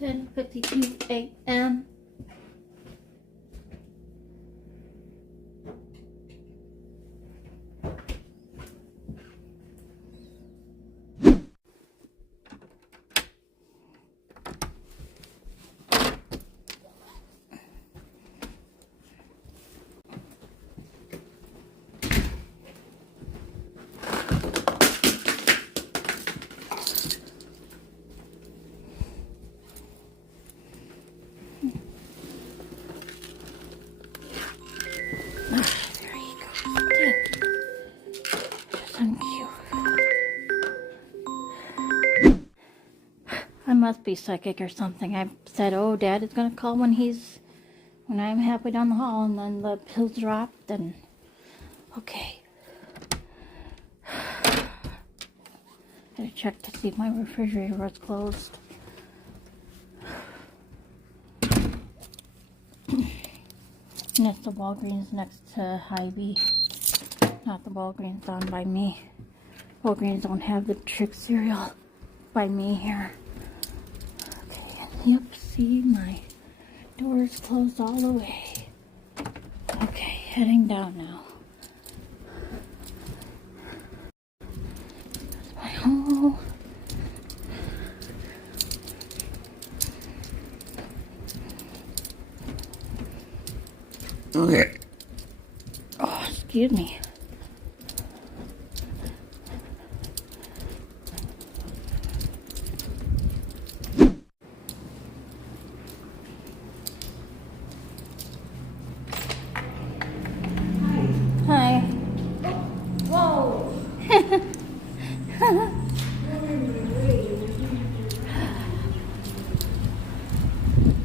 10:52 a.m. There he goes. Thank you. I must be psychic or something. I said, oh, Dad is gonna call when I'm halfway down the hall, and then the pills dropped, and okay. Gotta check to see if my refrigerator was closed. And it's the Walgreens next to Hy-Vee. Not the Walgreens down by me. Walgreens don't have the trick cereal by me here. Okay, yep, see, my door is closed all the way. Okay, heading down now. That's my home. Okay. Oh, excuse me. Hi. Whoa!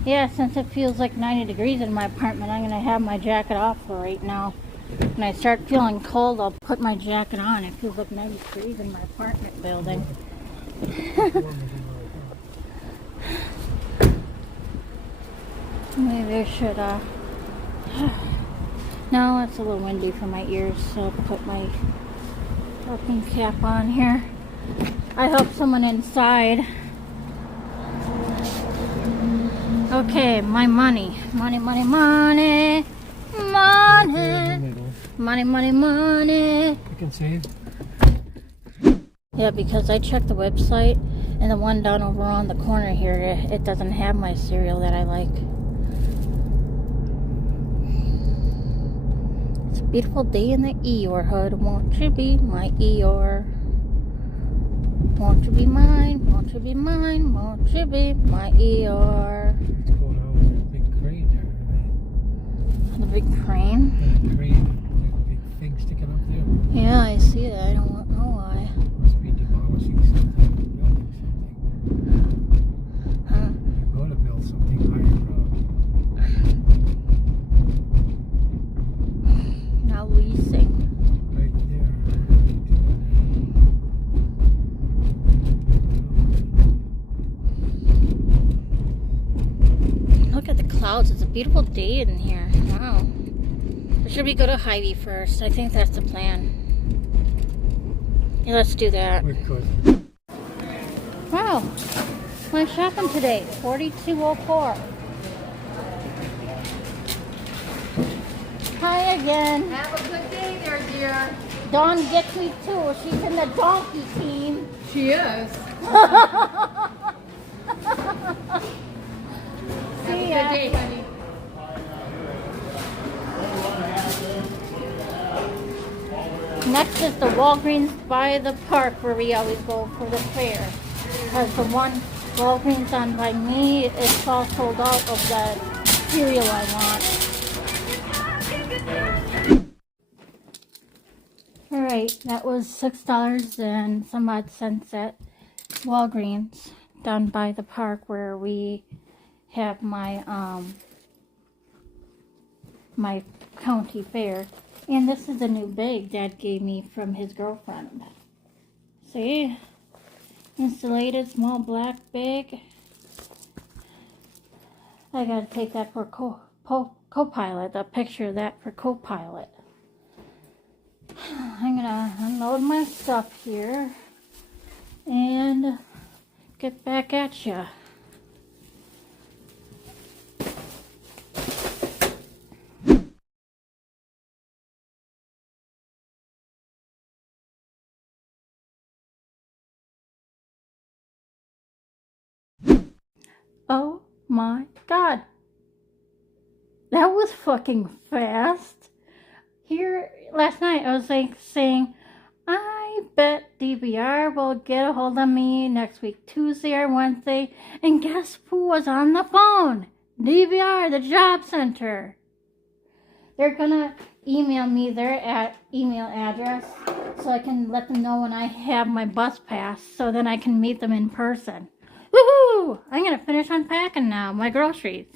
Yeah, since it feels like 90 degrees in my apartment, I'm gonna have my jacket off for right now. When I start feeling cold, I'll put my jacket on. It feels like 90 degrees in my apartment building. Maybe I should, no, it's a little windy for my ears, so I'll put my working cap on here. I hope someone inside. Okay, my money. Money, money, money. Money. Money, money, money. You can save. Yeah, because I checked the website, and the one down over on the corner here, it doesn't have my cereal that I like. It's a beautiful day in the Eeyore hood. Won't you be my Eeyore? Won't you be mine? Won't you be mine? Won't you be my Eeyore? What's going on with that big crane there? The big crane? That crane, there's a big thing sticking up there. Yeah, I see that. I don't know why. Must be demolishing something, building something. Huh? You're going to build something higher up. Now leasing. Right there. Look at the clouds. It's a beautiful day in here. Wow. Or should we go to Hy-Vee first? I think that's the plan. Yeah, let's do that. We could. Wow. Went shopping today. 4204. Hi again. Have a good day there, dear. Dawn gets me too. She's in the donkey team. She is. See Good ya. day, honey. Next is the Walgreens by the park where we always go for the fair. Because the one Walgreens on by me is all sold out of the cereal I want. Alright, that was $6 and some odd cents at Walgreens down by the park where we have my my county fair. And this is a new bag Dad gave me from his girlfriend. See? Insulated small black bag. I gotta take that for Copilot, the picture of that for Copilot. I'm gonna unload my stuff here and get back at ya. Oh my god. That was fucking fast. Here, last night I was like saying, I bet DVR will get a hold of me next week, Tuesday or Wednesday. And guess who was on the phone? DVR, the job center. They're gonna email me their email address so I can let them know when I have my bus pass so then I can meet them in person. Woohoo! I'm gonna finish unpacking now, my groceries.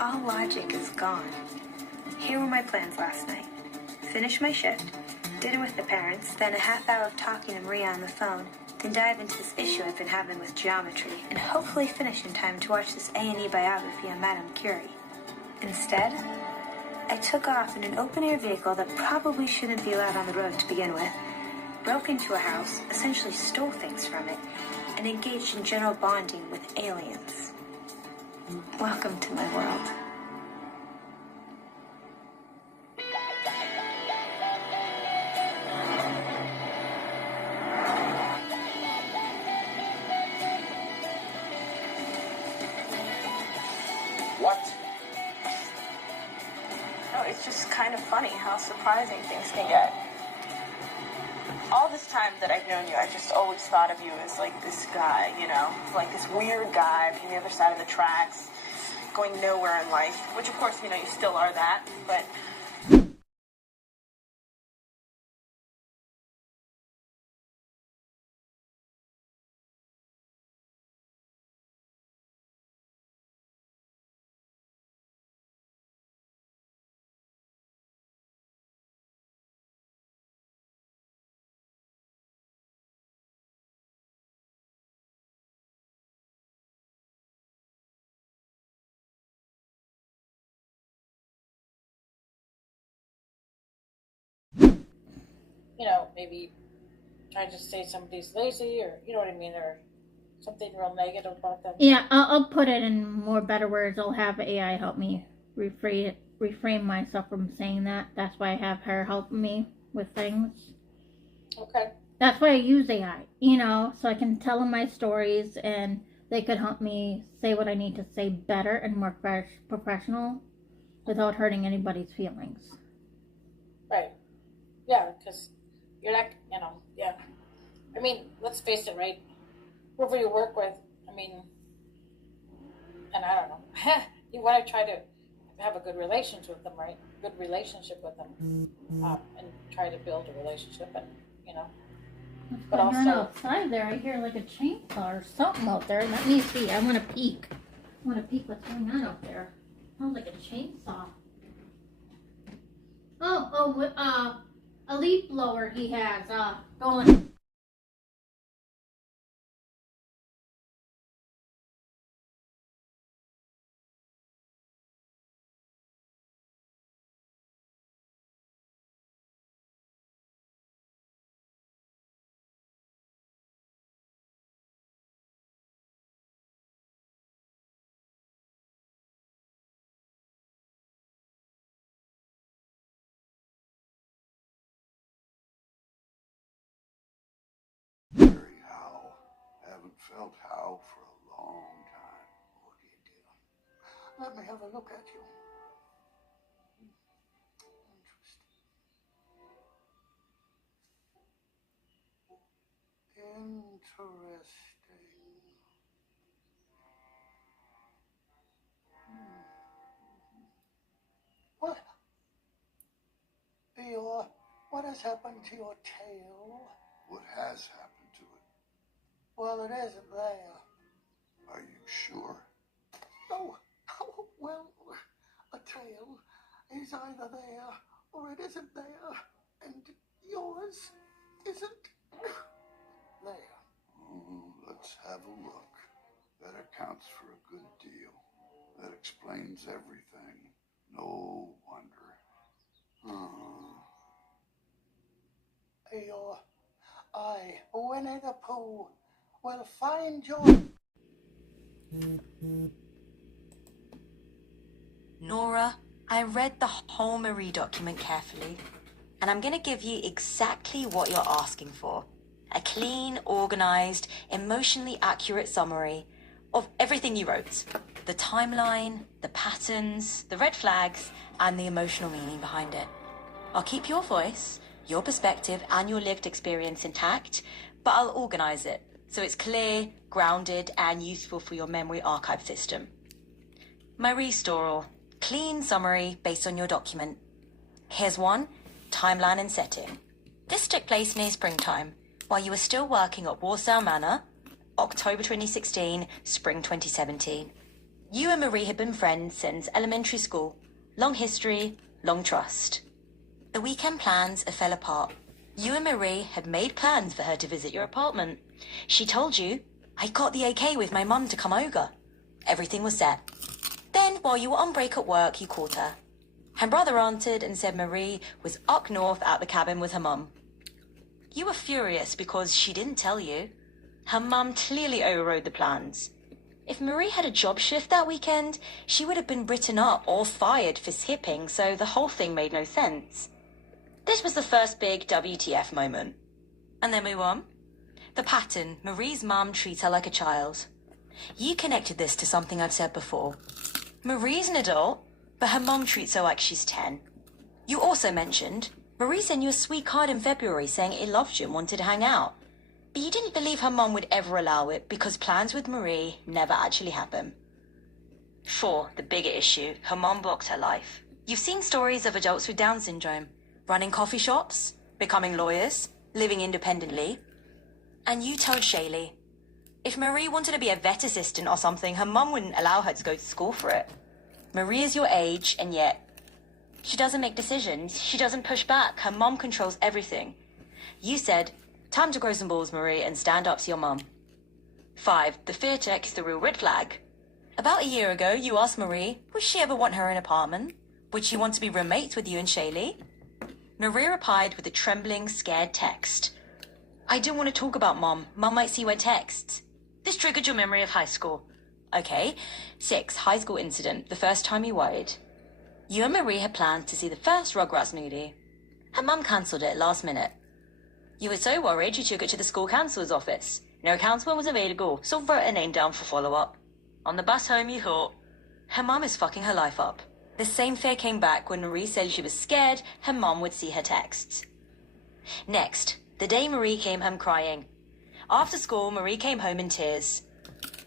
All logic is gone. Here were my plans last night. Finish my shift, dinner with the parents, then a half hour of talking to Maria on the phone, then dive into this issue I've been having with geometry, and hopefully finish in time to watch this A&E biography on Madame Curie. Instead, I took off in an open-air vehicle that probably shouldn't be allowed on the road to begin with, broke into a house, essentially stole things from it, and engaged in general bonding with aliens. Welcome to my world. What? No, it's just kind of funny how surprising things can get. All this time that I've known you, I just always thought of you as like this guy, you know, like this weird guy from the other side of the tracks, going nowhere in life, which of course, you know, you still are that, but... You know, maybe trying to say somebody's lazy or, you know what I mean, or something real negative about them. Yeah, I'll put it in more better words. I'll have AI help me reframe myself from saying that. That's why I have her help me with things. Okay. That's why I use AI, you know, so I can tell them my stories and they could help me say what I need to say better and more professional without hurting anybody's feelings. Right. Yeah, because you're not, you know, yeah. I mean, let's face it, right? Whoever you work with, I mean, and I don't know, you want to try to have a good relationship with them, right? Good relationship with them, and try to build a relationship, and you know. But Going on also outside there, I hear like a chainsaw or something out there. Let me see. I want to peek. I want to peek what's going on out there. Sounds like a chainsaw. A leaf blower he has. Going. Harry Howe. Haven't felt Howe for a long time. What do you do? Let me have a look at you. Interesting. What? What has happened to your tail? What has happened to it? Well, it isn't there. Are you sure? Oh, well, a trail is either there or it isn't there, and yours isn't there. Let's have a look. That accounts for a good deal. That explains everything. No wonder. I, Winnie the Pooh, will find your... Nora, I read the whole Marie document carefully, and I'm going to give you exactly what you're asking for. A clean, organized, emotionally accurate summary of everything you wrote. The timeline, the patterns, the red flags, and the emotional meaning behind it. I'll keep your voice, your perspective, and your lived experience intact, but I'll organize it so it's clear, grounded, and useful for your memory archive system. Marie Storrell, clean summary based on your document. Here's one, timeline and setting. This took place near springtime, while you were still working at Warsaw Manor, October 2016, spring 2017. You and Marie had been friends since elementary school. Long history, long trust. The weekend plans fell apart. You and Marie had made plans for her to visit your apartment. She told you, I got the okay with my mum to come over. Everything was set. Then, while you were on break at work, you called her. Her brother answered and said Marie was up north at the cabin with her mum. You were furious because she didn't tell you. Her mum clearly overrode the plans. If Marie had a job shift that weekend, she would have been written up or fired for skipping, so the whole thing made no sense. This was the first big WTF moment. And then move on. The pattern, Marie's mum treats her like a child. You connected this to something I've said before. Marie's an adult, but her mum treats her like she's 10. You also mentioned Marie sent you a sweet card in February saying it loved you and wanted to hang out. But you didn't believe her mum would ever allow it because plans with Marie never actually happen. 4. The bigger issue, her mum blocked her life. You've seen stories of adults with Down syndrome, running coffee shops, becoming lawyers, living independently. And you told Shaylee, if Marie wanted to be a vet assistant or something, her mum wouldn't allow her to go to school for it. Marie is your age, and yet she doesn't make decisions. She doesn't push back. Her mum controls everything. You said, time to grow some balls, Marie, and stand up to your mum. 5. The fear check is the real red flag. About a year ago, you asked Marie, would she ever want her own apartment? Would she want to be roommates with you and Shaylee? Marie replied with a trembling, scared text. I don't want to talk about Mum. Mum might see my texts. This triggered your memory of high school. Okay. 6. High school incident, the first time you worried. You and Marie had planned to see the first Rugrats movie. Her mum cancelled it last minute. You were so worried you took it to the school counsellor's office. No counsellor was available, so wrote her name down for follow-up. On the bus home you thought, her mum is fucking her life up. The same fear came back when Marie said she was scared her mum would see her texts. Next, the day Marie came home crying. After school, Marie came home in tears.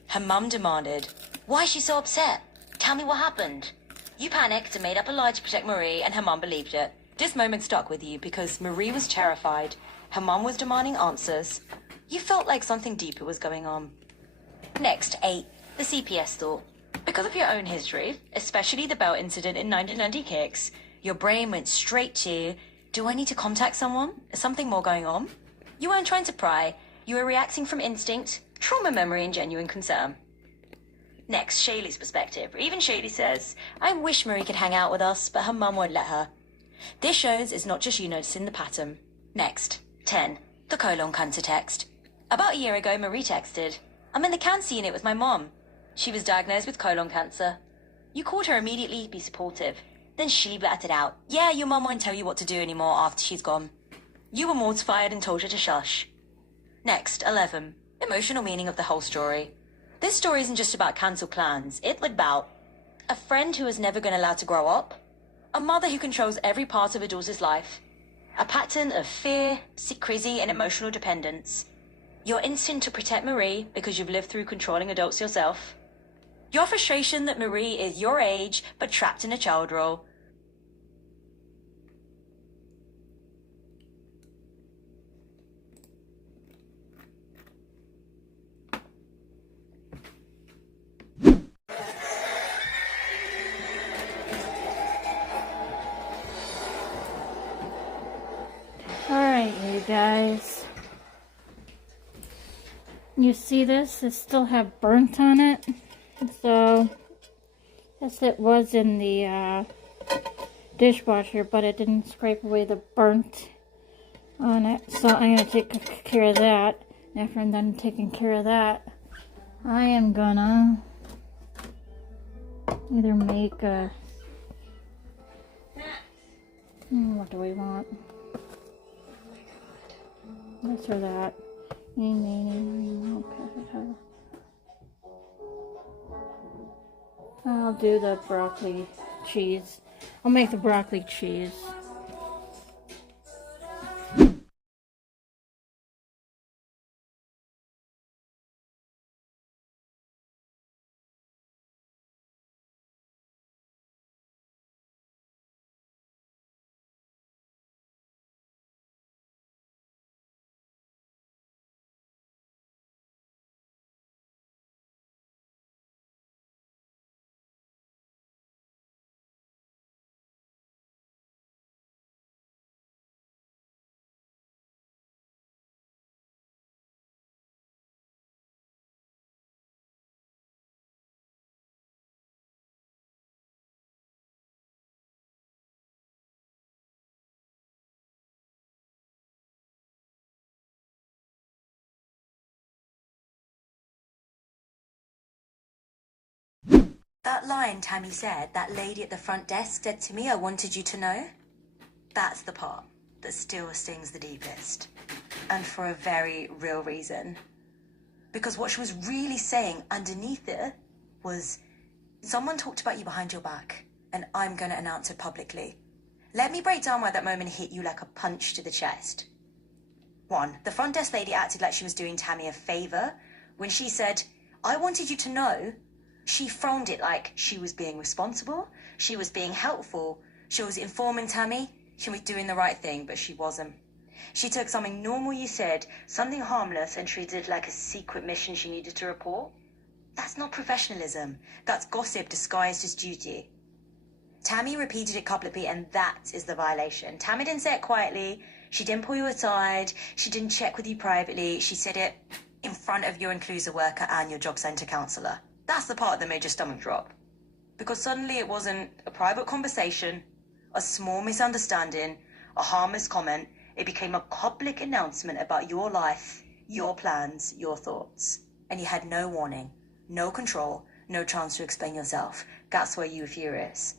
Her mum demanded, why is she so upset? Tell me what happened. You panicked and made up a lie to protect Marie, and her mum believed it. This moment stuck with you because Marie was terrified. Her mum was demanding answers. You felt like something deeper was going on. Next, 8. The CPS thought. Because of your own history, especially the belt incident in 1996, your brain went straight to, do I need to contact someone? Is something more going on? You weren't trying to pry. You were reacting from instinct, trauma memory, and genuine concern. Next, Shaylee's perspective. Even Shaylee says, I wish Marie could hang out with us, but her mum won't let her. This shows it's not just you noticing the pattern. Next, 10. The colon cancer text. About a year ago, Marie texted, I'm in the cancer unit with my mom. She was diagnosed with colon cancer. You called her immediately, be supportive. Then she blurted out, yeah, your mom won't tell you what to do anymore after she's gone. You were mortified and told her to shush. Next, 11. Emotional meaning of the whole story. This story isn't just about cancelled plans. It's about a friend who is never going to allow to grow up, a mother who controls every part of her daughter's life, a pattern of fear, secrecy, and emotional dependence, your instinct to protect Marie because you've lived through controlling adults yourself, your frustration that Marie is your age but trapped in a child role. You see this? It still have burnt on it. So, yes, it was in the dishwasher, but it didn't scrape away the burnt on it. So I'm going to take care of that. After I'm done taking care of that, I am gonna either make a... what do we want? This or that. I'll do the broccoli cheese. I'll make the broccoli cheese. That line Tammy said, that lady at the front desk said to me, I wanted you to know. That's the part that still stings the deepest. And for a very real reason. Because what she was really saying underneath it was, someone talked about you behind your back, and I'm going to announce it publicly. Let me break down why that moment hit you like a punch to the chest. 1, the front desk lady acted like she was doing Tammy a favor. When she said, I wanted you to know, she framed it like she was being responsible, she was being helpful, she was informing Tammy, she was doing the right thing, but she wasn't. She took something normal you said, something harmless, and treated it like a secret mission she needed to report. That's not professionalism. That's gossip disguised as duty. Tammy repeated it publicly, and that is the violation. Tammy didn't say it quietly. She didn't pull you aside. She didn't check with you privately. She said it in front of your inclusive worker and your job centre counsellor. That's the part that made your stomach drop. Because suddenly it wasn't a private conversation, a small misunderstanding, a harmless comment. It became a public announcement about your life, your plans, your thoughts. And you had no warning, no control, no chance to explain yourself. That's why you were furious.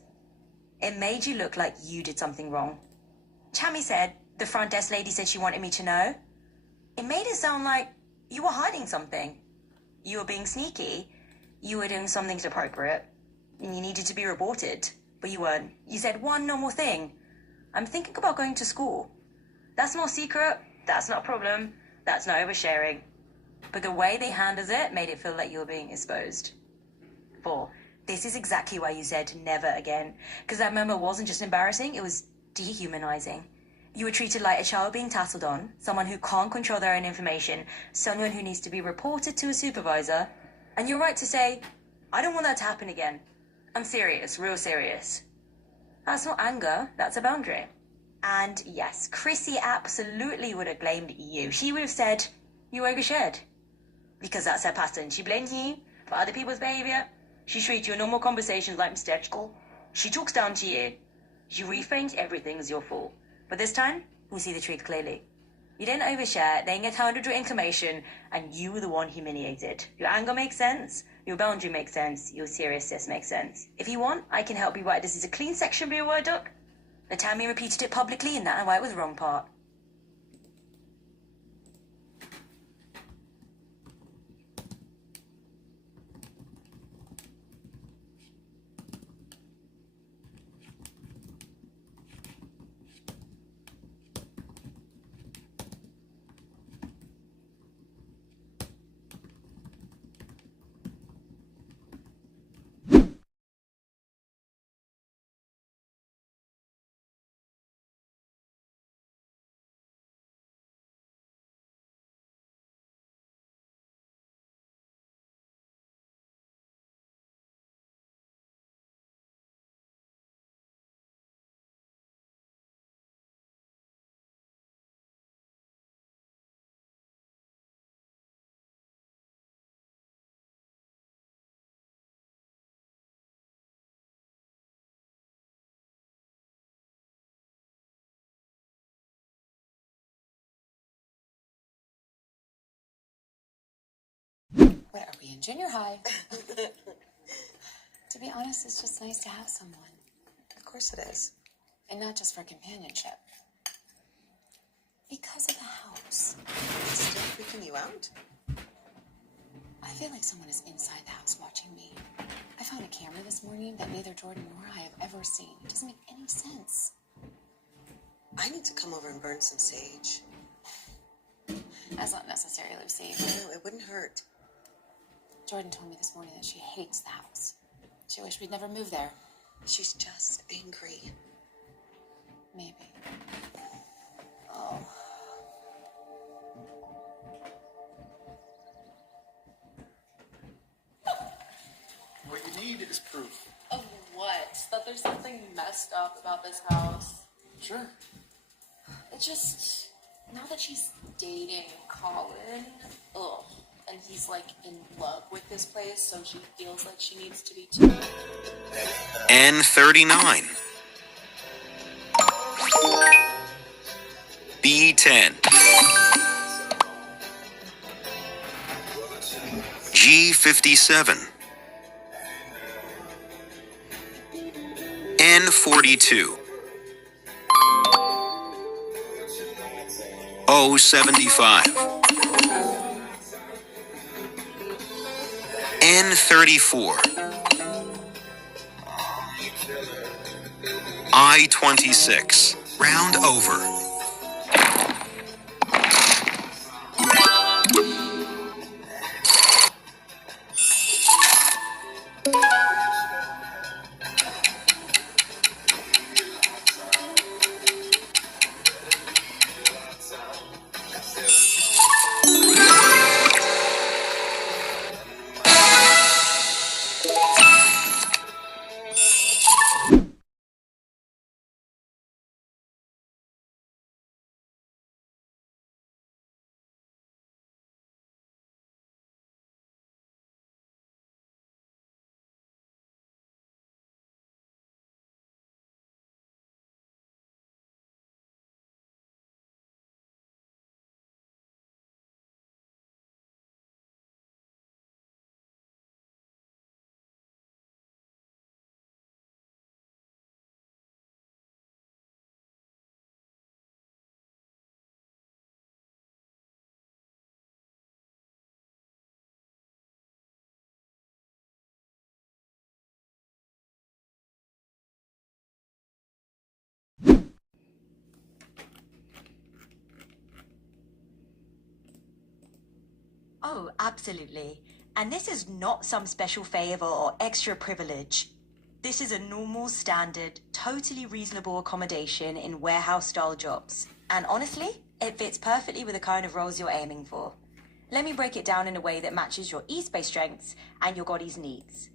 It made you look like you did something wrong. Tammy said, the front desk lady said she wanted me to know. It made it sound like you were hiding something. You were being sneaky. You were doing something inappropriate. And you needed to be reported. But you weren't. You said one normal thing. I'm thinking about going to school. That's not secret. That's not a problem. That's not oversharing. But the way they handled it made it feel like you were being exposed. 4, this is exactly why you said never again. Because that moment wasn't just embarrassing, it was dehumanizing. You were treated like a child being tattled on, someone who can't control their own information, someone who needs to be reported to a supervisor. And you're right to say, I don't want that to happen again. I'm serious, real serious. That's not anger, that's a boundary. And yes, Chrissy absolutely would have blamed you. She would have said, you overshared. Because that's her pattern. She blames you for other people's behaviour. She treats you in normal conversations like mistakeful. She talks down to you. She reframes everything as your fault. But this time, we see the truth clearly. You didn't overshare, they didn't get handled your information, and you were the one humiliated. Your anger makes sense, your boundary makes sense, your seriousness makes sense. If you want, I can help you write this as a clean section for your Word doc. The Tammy repeated it publicly, and that's why it was the wrong part. junior high. To be honest, it's just nice to have someone. Of course it is. And not just for companionship. Because of the house. It's still freaking you out? I feel like someone is inside the house watching me. I found a camera this morning that neither Jordan nor I have ever seen. It doesn't make any sense. I need to come over and burn some sage. That's not necessary, Lucy. No, it wouldn't hurt. Jordan told me this morning that she hates the house. She wished we'd never moved there. She's just angry. Maybe. Oh. What you need is proof. Of what? That there's something messed up about this house. Sure. It just, now that she's dating Colin, ugh, and he's like in love with this place, so she feels like she needs to be too. N39. B10. G57. N42. O75. N34. I-26. Round over. Oh, absolutely. And this is not some special favor or extra privilege. This is a normal, standard, totally reasonable accommodation in warehouse-style jobs. And honestly, it fits perfectly with the kind of roles you're aiming for. Let me break it down in a way that matches your e-space strengths and your body's needs.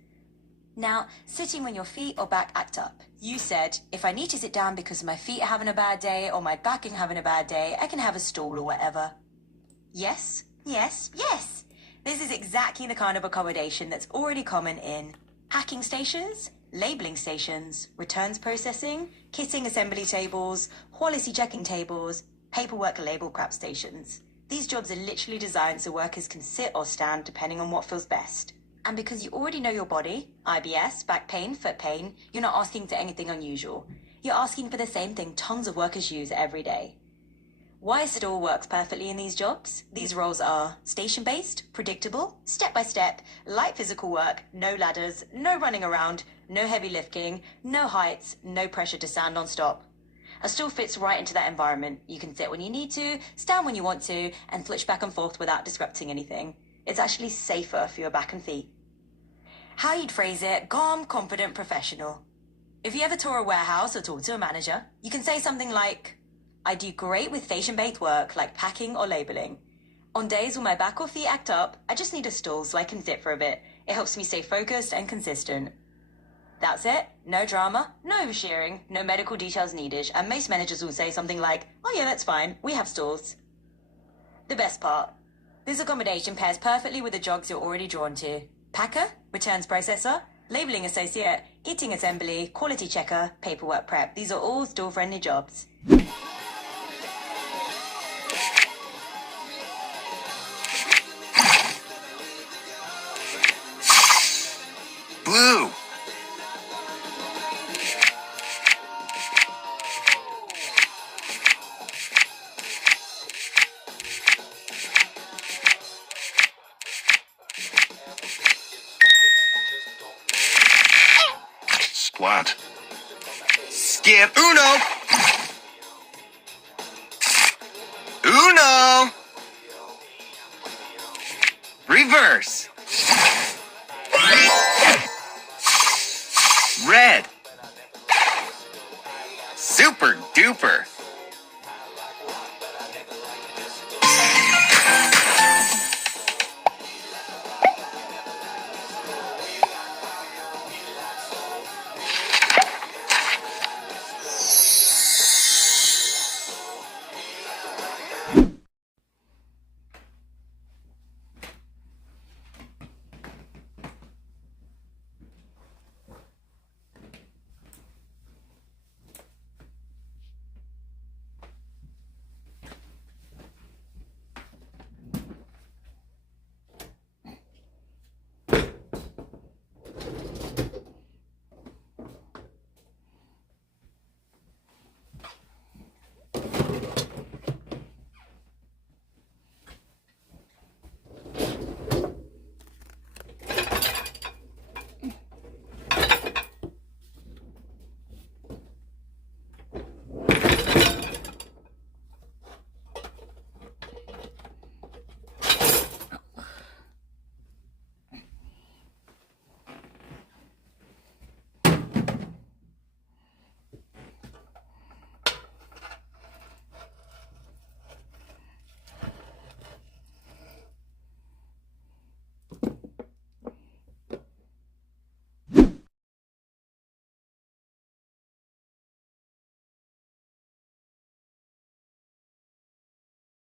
Now, sitting when your feet or back act up. You said, if I need to sit down because my feet are having a bad day or my back is having a bad day, I can have a stool or whatever. Yes? Yes, yes. This is exactly the kind of accommodation that's already common in packing stations, labeling stations, returns processing, kitting assembly tables, quality checking tables, paperwork label prep stations. These jobs are literally designed so workers can sit or stand depending on what feels best. And because you already know your body, IBS, back pain, foot pain, you're not asking for anything unusual. You're asking for the same thing tons of workers use every day. Why stool works perfectly in these jobs? These roles are station-based, predictable, step-by-step, light physical work, no ladders, no running around, no heavy lifting, no heights, no pressure to stand non-stop. A stool fits right into that environment. You can sit when you need to, stand when you want to, and switch back and forth without disrupting anything. It's actually safer for your back and feet. How you'd phrase it, calm, confident, professional. If you ever tour a warehouse or talk to a manager, you can say something like, I do great with station-based work like packing or labeling. On days when my back or feet act up, I just need a stool so I can sit for a bit. It helps me stay focused and consistent. That's it. No drama, no oversharing, no medical details needed, and most managers will say something like, oh yeah, that's fine, we have stools. The best part. This accommodation pairs perfectly with the jobs you're already drawn to. Packer, returns processor, labeling associate, kitting assembly, quality checker, paperwork prep. These are all stool-friendly jobs. Blue. Splat. Skip. Uno. Uno. Reverse. Red. Super duper.